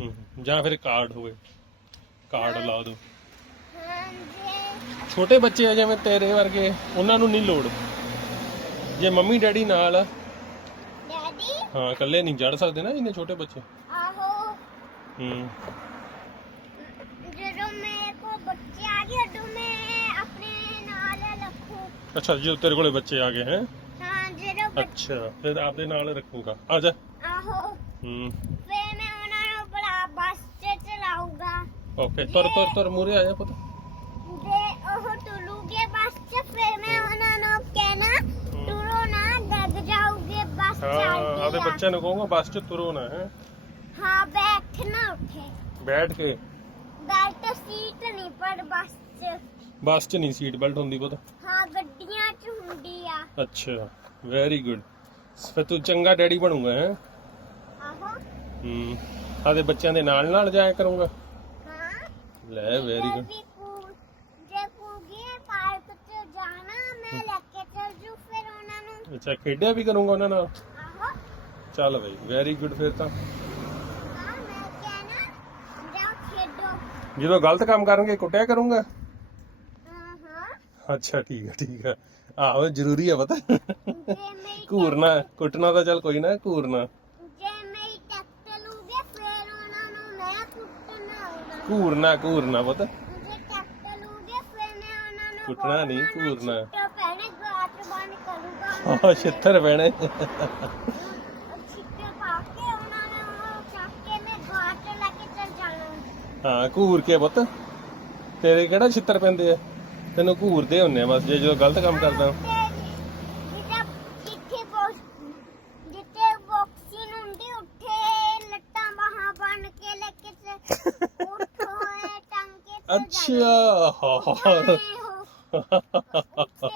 ਹਾਂ। ਜਾਂ ਫਿਰ ਕਾਰਡ ਹੋਵੇ। ਕਾਰਡ ਲਾ ਦਿਓ ਛੋਟੇ ਬੱਚੇ ਆ ਜਿਵੇਂ ਤੇਰੇ ਵਰਗੇ ਉਹਨਾਂ ਨੂੰ ਨਹੀਂ ਲੋੜ। ਜੇ ਮੰਮੀ ਡੈਡੀ ਨਾਲ। ਆ, ਡੈਡੀ? ਹਾਂ ਇਕੱਲੇ ਨਹੀਂ ਚੜ ਸਕਦੇ ਨਾ ਇੰਨੇ ਛੋਟੇ ਬੱਚੇ। ਆਹੋ। ਹੂੰ। ਜਦੋਂ ਮੇਰੇ ਕੋ ਬੱਚੇ ਆ ਗਏ ਉਦੋਂ ਮੈਂ ਆਪਣੇ ਨਾਲ ਰੱਖੂ। ਅੱਛਾ ਜੇ ਤੇਰੇ ਕੋਲੇ ਬੱਚੇ ਆ ਗਏ ਹੈ? ਹਾਂ ਜਦੋਂ ਬੱਚ- ਅੱਛਾ ਫਿਰ ਆਪਦੇ ਨਾਲ ਰੱਖੂਗਾ। ਆ ਜਾ। ਆਹੋ। ਹੂੰ। ਫਿਰ ਓਕੇ ਤੁਰ ਤੁਰ ਤੁਰ ਮੂਰੇ ਆ ਜਾ ਪੁੱਤ ਜੇ ਉਹ ਤੁਲੂਗੇ ਬੱਸ 'ਚ ਫਿਰ ਮੈਂ ਉਹਨਾਂ ਨੂੰ ਕਹਿਣਾ ਤੁਰੋ ਨਾ ਡੱਗ ਜਾਓਗੇ ਬੱਸ ਹਾਂ ਚੱਲਦੀ ਆਪਦੇ ਆ ਬੱਚਿਆਂ ਨੂੰ ਕਹੂੰਗਾ ਬੱਸ 'ਚ ਤੁਰੋ ਨਾ ਹੈ ਹਾਂ ਬੈਠਣਾ ਉੱਥੇ ਬੈਠ ਕੇ ਬੈਠ ਸੀਟ ਨਹੀਂ ਪਰ ਬੱਸ 'ਚ ਬੱਸ 'ਚ ਨਹੀਂ ਸੀਟ ਬੈਲਟ ਹੁੰਦੀ ਪੁੱਤ ਹਾਂ ਗੱਡੀਆਂ 'ਚ ਹੁੰਦੀ ਆ ਅੱਛਾ ਵੈਰੀ ਗੁੱਡ ਫਿਰ ਤੂੰ ਚੰਗਾ ਡੈਡੀ ਬਣੂਗਾ ਹੈ ਆਹੋ ਹੂੰ ਆਪਦੇ ਬੱਚਿਆਂ ਦੇ ਨਾਲ ਨਾਲ ਜਾਇਆ ਕਰੂੰਗਾ ਲੈ ਵੈਰੀ ਗੁੱਡ ਜੇ ਕੂਗੇ ਪਾਰਕ 'ਚ ਜਾਣਾ ਮੈਂ ਲੈ ਕੇ ਚੱਲ ਜੂ ਫਿਰ ਉਹਨਾਂ ਨੂੰ। ਅੱਛਾ ਖੇਡਿਆ ਵੀ ਕਰੂੰਗਾ ਉਹਨਾਂ ਨਾਲ? ਆਹੋ। ਚੱਲ ਬਈ ਵੈਰੀ ਗੁੱਡ ਫਿਰ ਤਾਂ। ਹਾਂ ਮੈਂ ਕਹਿਣਾ ਜਾਓ ਖੇਡੋ। ਜਦੋਂ ਗਲਤ ਕੰਮ ਕਰਨਗੇ ਕੁੱਟਿਆ ਕਰੂੰਗਾ? ਹਾਂ ਹਾਂ ਅੱਛਾ ਠੀਕ ਹੈ ਠੀਕ ਹੈ ਆਹੋ ਜ਼ਰੂਰੀ ਆ ਪਤਾ। ਜੇ ਮੇਰੀ ਘੂਰਨਾ ਕੁੱਟਣਾ ਤਾਂ ਚੱਲ ਕੋਈ ਨਾ ਘੂਰਨਾ। ਘੂਰਨਾ ਘੂਰਨਾ ਪਤਾ। ਕੁੱਟਣਾ ਨਹੀਂ, ਘੂਰਨਾ। ਆਹ ਛਿੱਤਰ ਪੈਣੇ। ਹਾਂ ਘੂਰ ਕੇ ਪੁੱਤ। ਤੇਰੇ ਕਿਹੜਾ ਛਿੱਤਰ ਪੈਂਦੇ ਆ? ਤੈਨੂੰ ਘੂਰਦੇ ਹੁੰਨੇ ਆ ਬਸ ਜੇ ਜਦੋਂ ਗਲਤ ਕੰਮ ਕਰਦਾ। ਅੱਛਾ। ਨਾ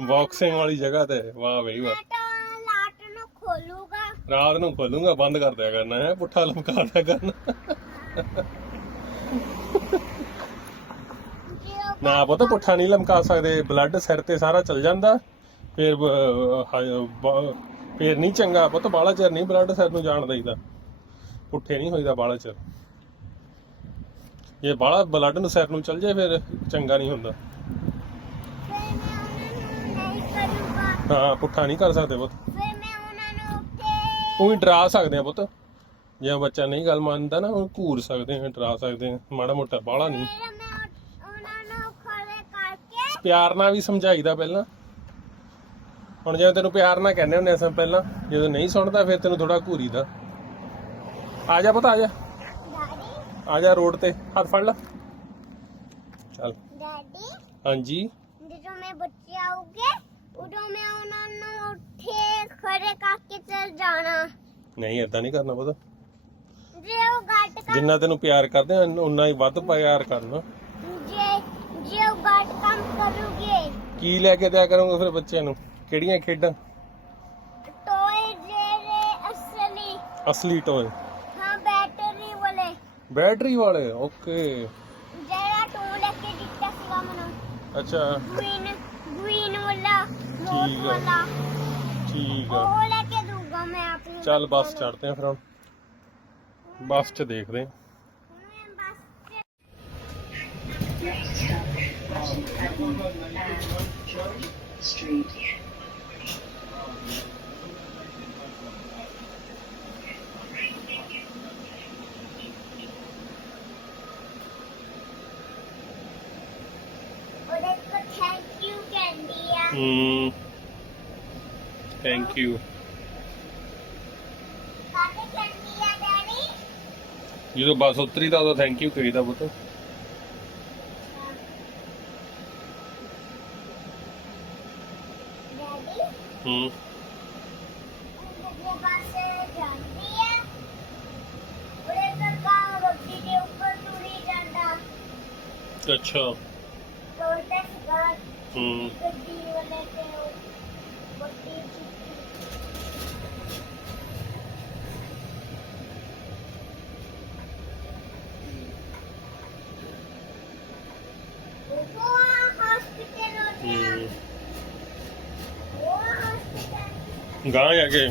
ਬਾਕਸਿੰਗ ਵਾਲੀ ਜਗ੍ਹਾ ਤੇ। ਵਾਹ ਬਈ ਵਾਹ। ਲਾਟ ਨੂੰ ਖੋਲੂਗਾ ਰਾਤ ਨੂੰ ਖੋਲੂੰਗਾ, ਬੰਦ ਕਰ ਦਿਆ ਕਰਨਾ ਹੈ, ਪੁੱਠਾ ਲਮਕਾ ਦਿਆ ਕਰਨਾ। ਨਾ ਪੁੱਤ, ਪੁੱਠਾ ਨਹੀਂ ਲਮਕਾ ਸਕਦੇ। ਬਲੱਡ ਸਿਰ ਤੇ ਸਾਰਾ ਚਲ ਜਾਂਦਾ। ਫਿਰ ਬ- ਹ- ਫਿਰ ਨਹੀਂ ਚੰਗਾ। ਪੁੱਤ ਬਾਲਾ ਚਿਰ ਨਹੀਂ ਬਲੱਡ ਸਿਰ ਨੂੰ ਜਾਣ ਦਈਦਾ। ਪੁੱਠੇ ਨਹੀਂ ਹੋਈਦਾ ਬਾਲਾ ਚਿਰ। ਜੇ ਬਾਲਾ ਬਲੱਡ ਨੂੰ ਸਿਰ ਨੂੰ ਚਲ ਜਾਏ ਫਿਰ ਚੰਗਾ ਨਹੀਂ ਹੁੰਦਾ। ਹਾਂ ਪੁੱਠਾ ਨਹੀਂ ਕਰ ਸਕਦੇ ਪੁੱਤ। ਫਿਰ ਮੈਂ ਉਹਨਾਂ ਨੂੰ ਉੱਥੇ ਉਹੀ ਡਰਾ ਸਕਦੇ ਆ ਪੁੱਤ। ਜੇ ਬੱਚਾ ਨਹੀਂ ਗੱਲ ਮੰਨਦਾ ਨਾ ਉਹ ਘੂਰ ਸਕਦੇ ਆ ਡਰਾ ਸਕਦੇ ਆ। ਮਾੜਾ ਮੋਟਾ ਬਾਲਾ ਨਹੀਂ। ਫਿਰ ਮੈਂ ਉਹ- ਉਹਨਾਂ ਨੂੰ ਖੜੇ ਕਰਕੇ ਪਿਆਰ ਨਾਲ ਵੀ ਸਮਝਾਈਦਾ ਪਹਿਲਾਂ। ਹੁਣ ਜਿਵੇਂ ਤੈਨੂੰ ਪਿਆਰ ਨਾਲ ਕਹਿੰਦੇ ਹੁੰਦੇ ਅਸਾਂ ਪਹਿਲਾਂ ਜਦੋਂ ਨਹੀਂ ਸੁਣਦਾ ਫਿਰ ਤੈਨੂੰ ਥੋੜਾ ਘੂਰੀਦਾ। ਆ ਜਾ ਪਤਾ ਆ ਜਾ। ਆ ਜਾ ਰੋਡ ਤੇ। ਹੱਥ ਫੜ ਲੈ। ਚੱਲ। ਡੈਡੀ ਹਾਂਜੀ। ਜਦੋਂ ਮੈਂ ਬੱਚੇ ਆਉਗੇ ਉਦੋਂ ਮੈਂ ਉਹਨਾਂ ਨੂੰ ਉੱਥੇ ਖੜੇ ਕਰਕੇ ਚੱਲ ਜਾਣਾ। ਨਹੀਂ ਏਦਾਂ ਨਹੀਂ ਕਰਨਾ ਪਤਾ। ਜੇ ਉਹ ਗੱਟ ਕੰਮ ਜਿੰਨਾ ਤੈਨੂੰ ਪਿਆਰ ਕਰਦੇ ਆ ਉਨਾ ਹੀ ਵੱਧ ਪਿਆਰ ਕਰਨਾ। ਜੇ ਜੇ ਉਹ ਗੱਟ ਕੰਮ ਕਰੂਗੇ। ਕੀ ਲੈ ਕੇ ਦਿਆ ਕਰੋਗੇ ਫਿਰ ਬੱਚਿਆਂ ਨੂੰ? ਕਿਹੜੀਆਂ ਖੇਡਾਂ? ਟੋਏ ਜਿਹੜੇ ਅਸਲੀ। ਅਸਲੀ ਟੋਏ ਬੈਟਰੀ ਵਾਲੇ ਓਕੇ ਜਿਹੜਾ ਟੂ ਲੈ ਕੇ ਦਿੱਤਾ ਸੀਗਾ ਮੈਨੂੰ ਅੱਛਾ ਗ੍ਰੀਨ ਗ੍ਰੀਨ ਵਾਲਾ ਠੀਕ ਆ। ਵਾਲਾ ਠੀਕ ਆ ਉਹ ਲੈ ਕੇ ਦੂੰਗਾ ਮੈਂ ਆਪਣੀ ਚੱਲ ਬੱਸ। ਚੜਦੇ ਆ ਫਿਰ ਹੁਣ ਬੱਸ 'ਚ ਦੇਖਦੇ ਆ ਮੈਂ ਬੱਸ 'ਚ Street. ਹੂੰ ਥੈਂਕ ਯੂ ਜਦੋਂ ਬੱਸ ਉਤਰੀ ਤਾਂ ਉਹਦਾ ਥੈਂਕ ਯੂ ਕਹੀਦਾ ਪੁੱਤ। ਹੂੰ ਅੱਛਾ। ਤੋੜਦਾ ਸੀਗਾ ਹੂੰ। ਗੱਡੀ ਵਾਲੇ ਤੇ ਉਹ ਵੱਡੀ ਚੀਜ਼ ਉਹ ਹਸਪੀਟਲ ਹੋ ਗਿਆ ਹੂੰ। ਉਹ ਹਸਪੀਟਲ ਗਾਂ ਆ ਕੇ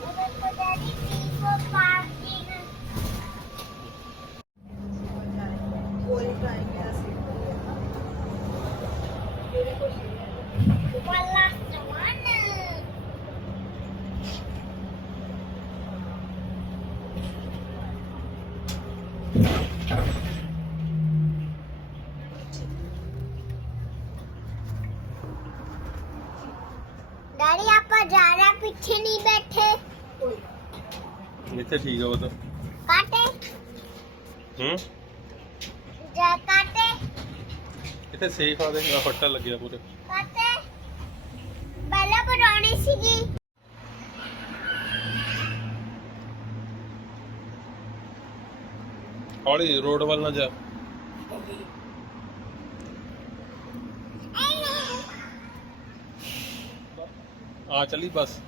ਉਹਦੇ ਕੋਲ ਡੈਡੀ ਪੀਪੋ ਪਾਰਕਿੰਗ ਵਾਲਾ ਸਵਾਨ ਡੈਡੀ ਆਪਾਂ ਜ਼ਿਆਦਾ ਪਿੱਛੇ ਨਹੀਂ ਬੈਠੇ। ਇੱਥੇ ਠੀਕ ਆ ਉਹ ਤਾਂ। ਕਾਟੇ। ਹੂੰ? ਜਾ ਕਾਟੇ। ਇੱਥੇ ਸੇਫ ਆ ਦੇ ਫੱਟਾ ਲੱਗਿਆ ਪੂਰੇ। ਕਾਟੇ। ਪਹਿਲਾਂ ਬਣਾਉਣੀ ਸੀਗੀ। ਹੌਲੀ ਰੋਡ ਵੱਲ ਨਾ ਜਾ। ਆ ਚੱਲੀ ਬਸ।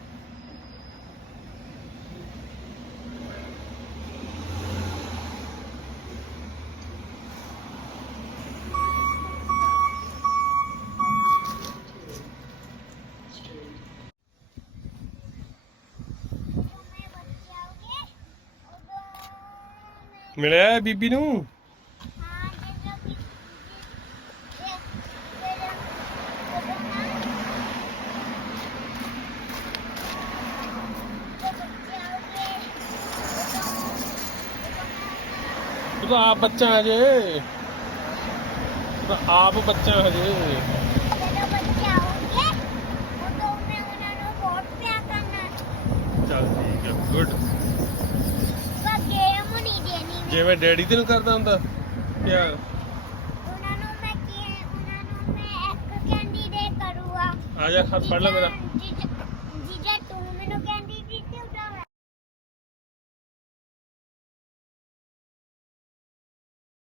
ਮਿਲਿਆ ਬੀਬੀ ਨੂੰ ਹਾਂ ਜਦੋਂ ਵੀ ਜੇ ਫਿਰ ਉਦੋਂ ਨਾ ਜਦੋਂ ਬੱਚੇ ਆਉਗੇ ਉਦੋਂ ਤੂੰ ਤਾਂ ਆਪ ਬੱਚਾ ਹਜੇ ਤੂੰ ਤਾਂ ਆਪ ਬੱਚਾ ਹਜੇ ਜਦੋਂ ਬੱਚੇ ਆਉਗੇ ਉਦੋਂ ਮੈਂ ਉਹਨਾਂ ਨੂੰ ਬਹੁਤ ਪਿਆਰ ਕਰਨਾ ਚੱਲ ਠੀਕ ਹੈ ਗੁੱਡ ਪਰ ਗੇਮ ਨਹੀਂ ਦੇਣੀ ਮੈਂ ਜਿਵੇਂ ਡੈਡੀ ਤੈਨੂੰ ਕਰਦਾ ਹੁੰਦਾ ਪਿਆਰ ਉਹਨਾਂ ਨੂੰ ਮੈਂ ਕੀ ਉਹਨਾਂ ਨੂੰ ਮੈਂ ਇੱਕ ਕੈਂਡੀ ਦੇ ਕਰੂਗਾ ਆ ਜਾ ਹੱਥ ਫੜ ਲੈ ਮੇਰਾ